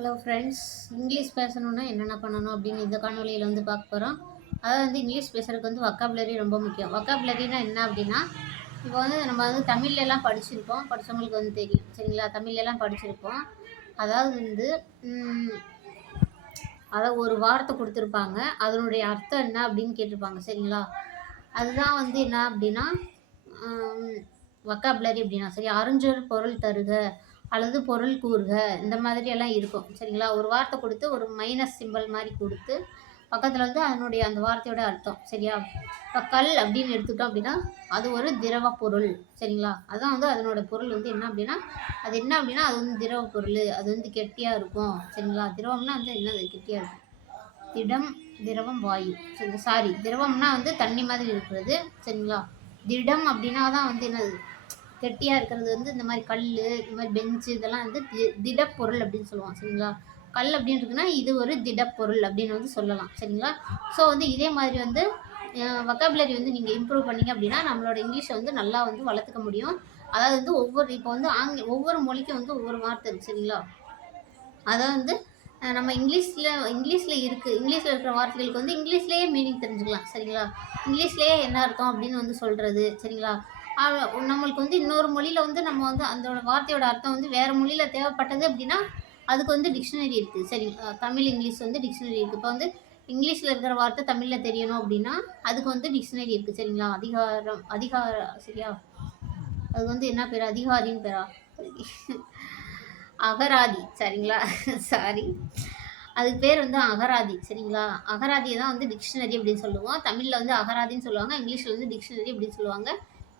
Hello friends English பேசணுன்னா என்னென்ன பண்ணணும் அப்படின்னு இந்த காணொலியில் வந்து பார்க்க போகிறோம் அதாவது வந்து இங்கிலீஷ் பேசுகிறதுக்கு வந்து வக்காபுலரி ரொம்ப முக்கியம். வக்காபுலரினா என்ன அப்படின்னா இப்போ வந்து நம்ம வந்து தமிழ்லலாம் படிச்சிருப்போம். படித்தவங்களுக்கு வந்து தெரியும். சரிங்களா? தமிழ்ல எல்லாம் படிச்சிருப்போம். அதாவது வந்து அதாவது ஒரு வார்த்தை கொடுத்துருப்பாங்க. அதனுடைய அர்த்தம் என்ன அப்படின்னு கேட்டிருப்பாங்க. சரிங்களா? அதுதான் வந்து என்ன அப்படின்னா வக்காபுலரி அப்படின்னா. சரி அறிஞ்சொரு பொருள் தருக. அல்லது பொருள் கூறுக. இந்த மாதிரி எல்லாம் இருக்கும். சரிங்களா? ஒரு வார்த்தை கொடுத்து ஒரு மைனஸ் சிம்பல் மாதிரி கொடுத்து பக்கத்தில் வந்து அதனுடைய அந்த வார்த்தையோட அர்த்தம். சரியா? இப்போ கல் அப்படின்னு எடுத்துக்கிட்டோம் அப்படின்னா அது ஒரு திரவ பொருள். சரிங்களா? அதுதான் வந்து அதனோட பொருள் வந்து என்ன அப்படின்னா அது என்ன அப்படின்னா அது வந்து திரவ பொருள். அது வந்து கெட்டியாக இருக்கும். சரிங்களா? திரவம்னா வந்து என்னது? கெட்டியாக இருக்கும். திடம் திரவம் வாயு. சரி சாரி திரவம்னா வந்து தண்ணி மாதிரி இருக்கிறது. சரிங்களா? திடம் அப்படின்னா தான் வந்து என்னது? கெட்டியாக இருக்கிறது வந்து இந்த மாதிரி கல் இந்த மாதிரி பெஞ்சு இதெல்லாம் வந்து தி- திடப்பொருள் அப்படின்னு சொல்லுவோம் சரிங்களா? கல் அப்படின்றதுன்னா இது ஒரு திடப்பொருள் அப்படின்னு வந்து சொல்லலாம் சரிங்களா? ஸோ வந்து இதே மாதிரி வந்து வக்காபுலரி வந்து நீங்கள் இம்ப்ரூவ் பண்ணீங்க அப்படின்னா நம்மளோட இங்கிலீஷை வந்து நல்லா வந்து வளர்த்துக்க முடியும். அதாவது வந்து ஒவ்வொரு இப்போ வந்து ஆங்கில ஒவ்வொரு மொழிக்கும் வந்து ஒவ்வொரு வார்த்தை இருக்குது சரிங்களா? அதை வந்து நம்ம இங்கிலீஷில் இங்கிலீஷில் இருக்குது இங்கிலீஷில் இருக்கிற வார்த்தைகளுக்கு வந்து இங்கிலீஷ்லேயே மீனிங் தெரிஞ்சுக்கலாம் சரிங்களா? இங்கிலீஷ்லேயே என்ன அர்த்தம் அப்படின்னு வந்து சொல்கிறது சரிங்களா? நம்மளுக்கு வந்து இன்னொரு மொழியில் வந்து நம்ம வந்து அந்த வார்த்தையோட அர்த்தம் வந்து வேறு மொழியில் தேவைப்பட்டது அப்படின்னா அதுக்கு வந்து டிக்ஷனரி இருக்குது சரி தமிழ் இங்கிலீஷ் வந்து டிக்ஷனரி இருக்குது இப்போ வந்து இங்கிலீஷில் இருக்கிற வார்த்தை தமிழில் தெரியணும் அப்படின்னா அதுக்கு வந்து டிக்ஷனரி இருக்குது சரிங்களா? அதிகாரம் அதிகார சரியா? அது வந்து என்ன பேர்? அதிகாரின்னு பேரா? அகராதி சரிங்களா? சாரி அதுக்கு பேர் வந்து அகராதி சரிங்களா? அகராதியை தான் வந்து டிக்ஷனரி அப்படின்னு சொல்லுவோம். தமிழில் வந்து அகராதின்னு சொல்லுவாங்க. இங்கிலீஷில் வந்து டிக்ஷனரி அப்படின்னு சொல்லுவாங்க.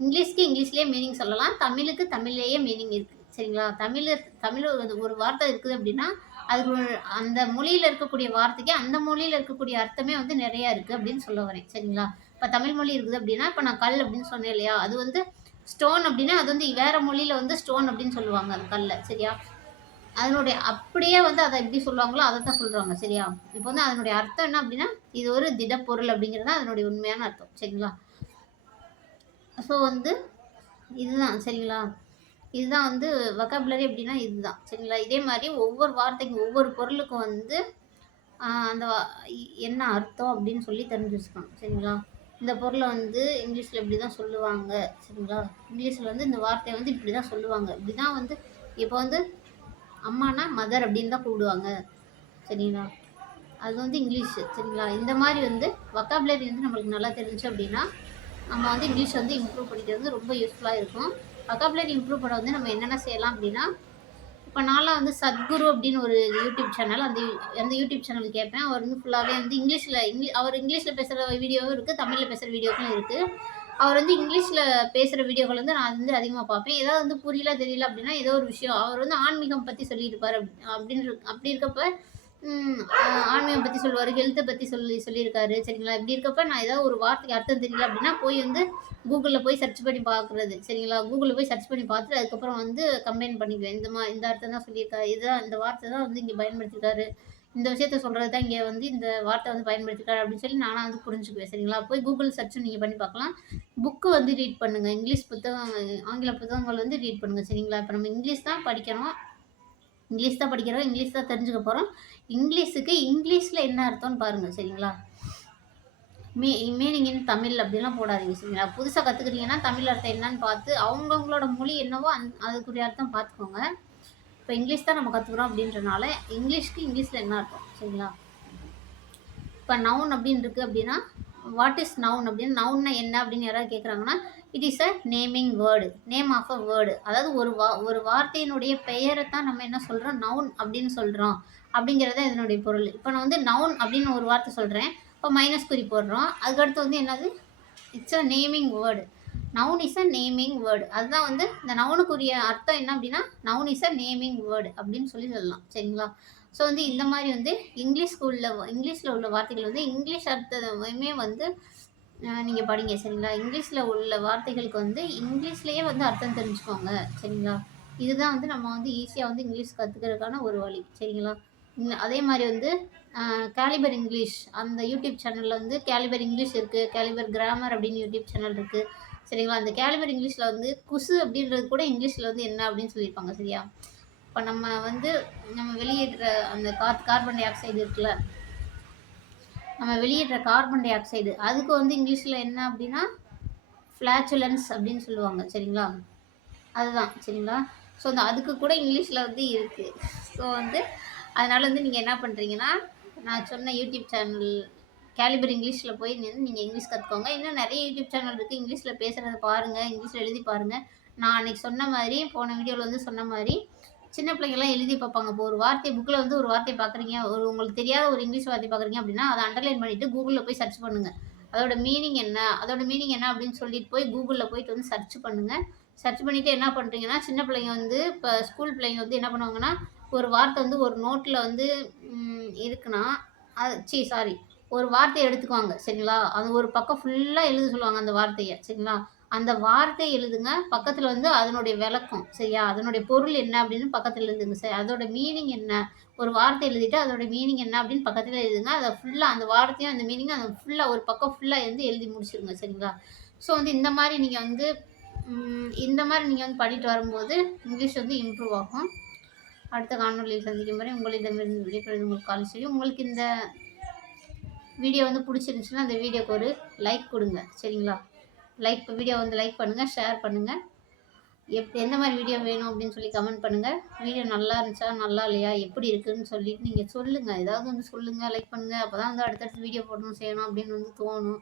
இங்கிலீஷ்க்கு இங்கிலீஷ்லேயே மீனிங் சொல்லலாம். தமிழுக்கு தமிழ்லேயே மீனிங் இருக்குது சரிங்களா? தமிழ் தமிழ் ஒரு வார்த்தை இருக்குது அப்படின்னா அதுக்கு ஒரு அந்த மொழியில் இருக்கக்கூடிய வார்த்தைக்கு அந்த மொழியில் இருக்கக்கூடிய அர்த்தமே வந்து நிறையா இருக்குது அப்படின்னு சொல்ல வரேன். சரிங்களா? இப்போ தமிழ் மொழி இருக்குது அப்படின்னா இப்போ நான் கல் அப்படின்னு சொன்னேன் இல்லையா? அது வந்து ஸ்டோன் அப்படின்னா அது வந்து வேற மொழியில் வந்து ஸ்டோன் அப்படின்னு சொல்லுவாங்க அது கல்லை. சரியா? அதனுடைய அப்படியே வந்து அதை எப்படி சொல்லுவாங்களோ அதை தான் சொல்கிறாங்க சரியா? இப்போ வந்து அதனுடைய அர்த்தம் என்ன அப்படின்னா இது ஒரு திடப்பொருள் அப்படிங்கிறது தான் அதனுடைய உண்மையான அர்த்தம். சரிங்களா? ஸோ வந்து இதுதான் சரிங்களா? இதுதான் வந்து வக்காபுலரி அப்படின்னா இதுதான் சரிங்களா? இதே மாதிரி ஒவ்வொரு வார்த்தைக்கும் ஒவ்வொரு பொருளுக்கும் வந்து அந்த என்ன அர்த்தம் அப்படின்னு சொல்லி தெரிஞ்சு வச்சுக்கணும் சரிங்களா? இந்த பொருளை வந்து இங்கிலீஷில் இப்படி தான் சொல்லுவாங்க சரிங்களா? இங்கிலீஷில் வந்து இந்த வார்த்தையை வந்து இப்படி தான் சொல்லுவாங்க. இப்படி தான் வந்து இப்போ வந்து அம்மானா மதர் அப்படின்னு தான் கூப்பிடுவாங்க சரிங்களா? அது வந்து இங்கிலீஷ் சரிங்களா? இந்த மாதிரி வந்து வக்காபுலரி வந்து நம்மளுக்கு நல்லா தெரிஞ்சு அப்படின்னா நம்ம வந்து இங்கிலீஷ் வந்து இம்ப்ரூவ் பண்ணிக்கிறது வந்து ரொம்ப யூஸ்ஃபுல்லாக இருக்கும். வக்காபுலரி இம்ப்ரூவ் பண்ண வந்து நம்ம என்னென்ன செய்யலாம் அப்படின்னா இப்போ நான்லாம் வந்து சத்குரு அப்படின்னு ஒரு யூடியூப் சேனல் அந்த அந்த யூடியூப் சேனல் கேட்பேன். அவர் வந்து ஃபுல்லாகவே வந்து இங்கிலீஷில் இங்கிலீஷ் அவர் இங்கிலீஷில் பேசுகிற வீடியோவும் இருக்குது தமிழில் பேசுகிற வீடியோக்களும் இருக்குது அவர் வந்து இங்கிலீஷில் பேசுகிற வீடியோக்கள் வந்து நான் வந்து அதிகமாக பார்ப்பேன். ஏதாவது வந்து புரியல தெரியல அப்படின்னா ஏதோ ஒரு விஷயம். அவர் வந்து ஆன்மீகம் பற்றி சொல்லியிருப்பார் அப்படி அப்படின்னு அப்படி இருக்கப்ப ஆன்மீகம் பற்றி சொல்லுவார் ஹெல்த்தை பற்றி சொல்லி சொல்லியிருக்காரு. சரிங்களா? இப்படி இருக்கப்ப நான் ஏதாவது ஒரு வார்த்தைக்கு அர்த்தம் தெரியல அப்படின்னா போய் வந்து கூகுளில் போய் சர்ச் பண்ணி பார்க்குறது. சரிங்களா? கூகுளில் போய் சர்ச் பண்ணி பார்த்துட்டு அதுக்கப்புறம் வந்து கம்பைன் பண்ணிக்குவேன். இந்த மா இந்த அர்த்தம் தான் சொல்லியிருக்காரு. இதுதான் இந்த வார்த்தை தான் வந்து இங்கே பயன்படுத்தியிருக்காரு. இந்த விஷயத்த சொல்கிறது தான் இங்கே வந்து இந்த வார்த்தை வந்து பயன்படுத்திருக்காரு அப்படின்னு சொல்லி நானாக வந்து புரிஞ்சுக்குவேன். சரிங்களா? போய் கூகுள் சர்ச்சும் நீங்கள் பண்ணி பார்க்கலாம். புக்கு வந்து ரீட் பண்ணுங்கள் இங்கிலீஷ் புத்தகம் ஆங்கில புத்தகங்கள் வந்து ரீட் பண்ணுங்கள் சரிங்களா? இப்போ நம்ம இங்கிலீஷ் தான் படிக்கணும். இங்கிலீஷ் தான் படிக்கிறோம். இங்கிலீஷ் தான் தெரிஞ்சுக்க போகிறோம் இங்கிலீஷுக்கு இங்கிலீஷில் என்ன அர்த்தம்னு பாருங்கள் சரிங்களா? மீ மீனிங் இன் தமிழ் அப்படிலாம் போடாதீங்க சரிங்களா? புதுசாக கற்றுக்குறீங்கன்னா தமிழ் அர்த்தம் என்னன்னு பார்த்து அவங்கவுங்களோட மொழி என்னவோ அந் அதுக்குரிய அர்த்தம் பார்த்துக்கோங்க. இப்போ இங்கிலீஷ் தான் நம்ம கற்றுக்குறோம் அப்படின்றனால இங்கிலீஷ்க்கு இங்கிலீஷில் என்ன அர்த்தம் சரிங்களா? இப்போ நவுன் அப்படின்னு இருக்குது அப்படின்னா வாட் இஸ் நவுன் அப்படின்னு நவுன்னா என்ன அப்படின்னு யாராவது கேட்குறாங்கன்னா it is a naming word name of a word அதாவது ஒரு வா ஒரு வார்த்தையினுடைய பெயரை தான் நம்ம என்ன சொல்கிறோம் நவுன் அப்படின்னு சொல்கிறோம் அப்படிங்கிறத இதனுடைய பொருள். இப்போ நான் வந்து நவுன் அப்படின்னு ஒரு வார்த்தை சொல்கிறேன் இப்போ மைனஸ் குறி போடுறோம். அதுக்கடுத்து வந்து என்னது? It's a naming word noun is a naming word அதுதான் வந்து இந்த நவுனுக்குரிய அர்த்தம் என்ன அப்படின்னா noun is a naming word அப்படின்னு சொல்லி சொல்லலாம். சரிங்களா? ஸோ வந்து இந்த மாதிரி வந்து இங்கிலீஷ் உள்ள இங்கிலீஷில் உள்ள வார்த்தைகள் வந்து இங்கிலீஷ் அர்த்தமே வந்து நீங்கள் படிங்க. சரிங்களா? இங்கிலீஷில் உள்ள வார்த்தைகளுக்கு வந்து இங்கிலீஷ்லேயே வந்து அர்த்தம் தெரிஞ்சுக்கோங்க. சரிங்களா? இதுதான் வந்து நம்ம வந்து ஈஸியாக வந்து இங்கிலீஷ் கற்றுக்கிறதுக்கான ஒரு வழி. சரிங்களா? அதே மாதிரி வந்து கேலிபர் இங்கிலீஷ் அந்த யூடியூப் சேனலில் வந்து கேலிபர் இங்கிலீஷ் இருக்குது கேலிபர் கிராமர் அப்படின்னு யூடியூப் சேனல் இருக்குது சரிங்களா? அந்த கேலிபர் இங்கிலீஷில் வந்து குசு அப்படின்றது கூட இங்கிலீஷில் வந்து என்ன அப்படின்னு சொல்லியிருப்பாங்க சரியா? இப்போ நம்ம வந்து நம்ம வெளியேற்ற அந்த கார் கார்பன் டை ஆக்சைடு இருக்குல்ல? நம்ம வெளியேற்ற கார்பன் டை ஆக்சைடு அதுக்கு வந்து இங்கிலீஷில் என்ன அப்படின்னா ஃப்ளாச்சுலன்ஸ் அப்படின்னு சொல்லுவாங்க சரிங்களா? அதுதான் சரிங்களா? ஸோ அந்த அதுக்கு கூட இங்கிலீஷில் வந்து இருக்குது ஸோ வந்து அதனால் வந்து நீங்கள் என்ன பண்ணுறீங்கன்னா நான் சொன்ன யூடியூப் சேனல் கேலிபர் இங்கிலீஷில் போய் நின்று நீங்கள் இங்கிலீஷ் கற்றுக்கோங்க இன்னும் நிறைய யூடியூப் சேனல் இருக்குது இங்கிலீஷில் பேசுகிறத பாருங்கள் இங்கிலீஷில் எழுதி பாருங்கள் நான் அன்றைக்கி சொன்ன மாதிரி போன வீடியோவில் வந்து சொன்ன மாதிரி சின்ன பிள்ளைங்கள்லாம் எழுதி பார்ப்பாங்க. இப்போ ஒரு வார்த்தை புக்கில் வந்து ஒரு வார்த்தை பார்க்குறீங்க. ஒரு உங்களுக்கு தெரியாத ஒரு இங்கிலீஷ் வார்த்தை பார்க்குறீங்க அப்படின்னா அதை அண்டர்லைன் பண்ணிவிட்டு கூகுளில் போய் சர்ச் பண்ணுங்கள் அதோட மீனிங் என்ன? அதோட மீனிங் என்ன அப்படின்னு சொல்லிட்டு போய் கூகுளில் போயிட்டு வந்து சர்ச் பண்ணுங்கள் சர்ச் பண்ணிவிட்டு என்ன பண்ணுறீங்கன்னா சின்ன பிள்ளைங்க வந்து இப்போ ஸ்கூல் பிள்ளைங்க வந்து என்ன பண்ணுவாங்கன்னா ஒரு வார்த்தை வந்து ஒரு நோட்டில் வந்து இருக்குன்னா அது சி சாரி. ஒரு வார்த்தையை எடுத்துக்குவாங்க சரிங்களா? அது ஒரு பக்கம் ஃபுல்லாக எழுத சொல்லுவாங்க அந்த வார்த்தையை சரிங்களா? அந்த வார்த்தையை எழுதுங்க பக்கத்தில் வந்து அதனுடைய விளக்கம் சரியா? அதனுடைய பொருள் என்ன அப்படின்னு பக்கத்தில் எழுதுங்க சரி. அதோட மீனிங் என்ன? ஒரு வார்த்தை எழுதிட்டு அதோட மீனிங் என்ன அப்படின்னு பக்கத்தில் எழுதுங்க. அதை ஃபுல்லாக அந்த வார்த்தையும் அந்த மீனிங் அந்த ஃபுல்லாக ஒரு பக்கம் ஃபுல்லாக வந்து எழுதி முடிச்சிருங்க சரிங்களா? ஸோ வந்து இந்த மாதிரி நீங்கள் வந்து இந்த மாதிரி நீங்கள் வந்து பண்ணிட்டு வரும்போது இங்கிலீஷ் வந்து இம்ப்ரூவ் ஆகும். அடுத்த காணொலியில் சந்திக்கும் வரை உங்களிடமிருந்து விடைபெறுவது உங்களுக்கு கால் சொல்லி உங்களுக்கு இந்த வீடியோ வந்து பிடிச்சிருந்துச்சுன்னா அந்த வீடியோக்கு ஒரு லைக் கொடுங்க சரிங்களா? லைக் வீடியோ வந்து லைக் பண்ணுங்கள் ஷேர் பண்ணுங்கள் எப் எந்த மாதிரி வீடியோ வேணும் அப்படின்னு சொல்லி கமெண்ட் பண்ணுங்கள் வீடியோ நல்லா இருந்துச்சா நல்லா இல்லையா எப்படி இருக்குதுன்னு சொல்லிட்டு நீங்கள் சொல்லுங்கள் ஏதாவது வந்து சொல்லுங்கள் லைக் பண்ணுங்கள் அப்போ தான் வந்து அடுத்தடுத்து வீடியோ போடணும் செய்யணும் அப்படின்னு வந்து தோணும்.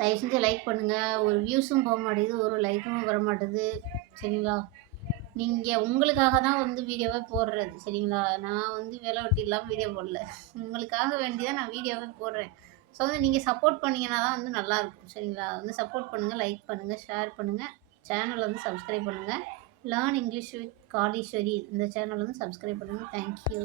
தயவு செஞ்சு லைக் பண்ணுங்கள் ஒரு வியூஸும் போக மாட்டேங்குது ஒரு லைக்கும் வர மாட்டேது சரிங்களா? நீங்கள் உங்களுக்காக தான் வந்து வீடியோவே போடுறது சரிங்களா? நான் வந்து வேலை வெட்டி இல்லாமல் வீடியோ போடல. உங்களுக்காக வேண்டி தான் நான் வீடியோவே போடுறேன். ஸோ வந்து நீங்கள் சப்போர்ட் பண்ணிங்கன்னா தான் வந்து நல்லாயிருக்கும் சரிங்களா? வந்து சப்போர்ட் பண்ணுங்கள் லைக் பண்ணுங்கள் ஷேர் பண்ணுங்கள் சேனல் வந்து சப்ஸ்கிரைப் பண்ணுங்கள் லேர்ன் இங்கிலீஷ் வித் காளீஸ்வரி இந்த சேனல் வந்து சப்ஸ்கிரைப் பண்ணுங்கள் தேங்க்யூ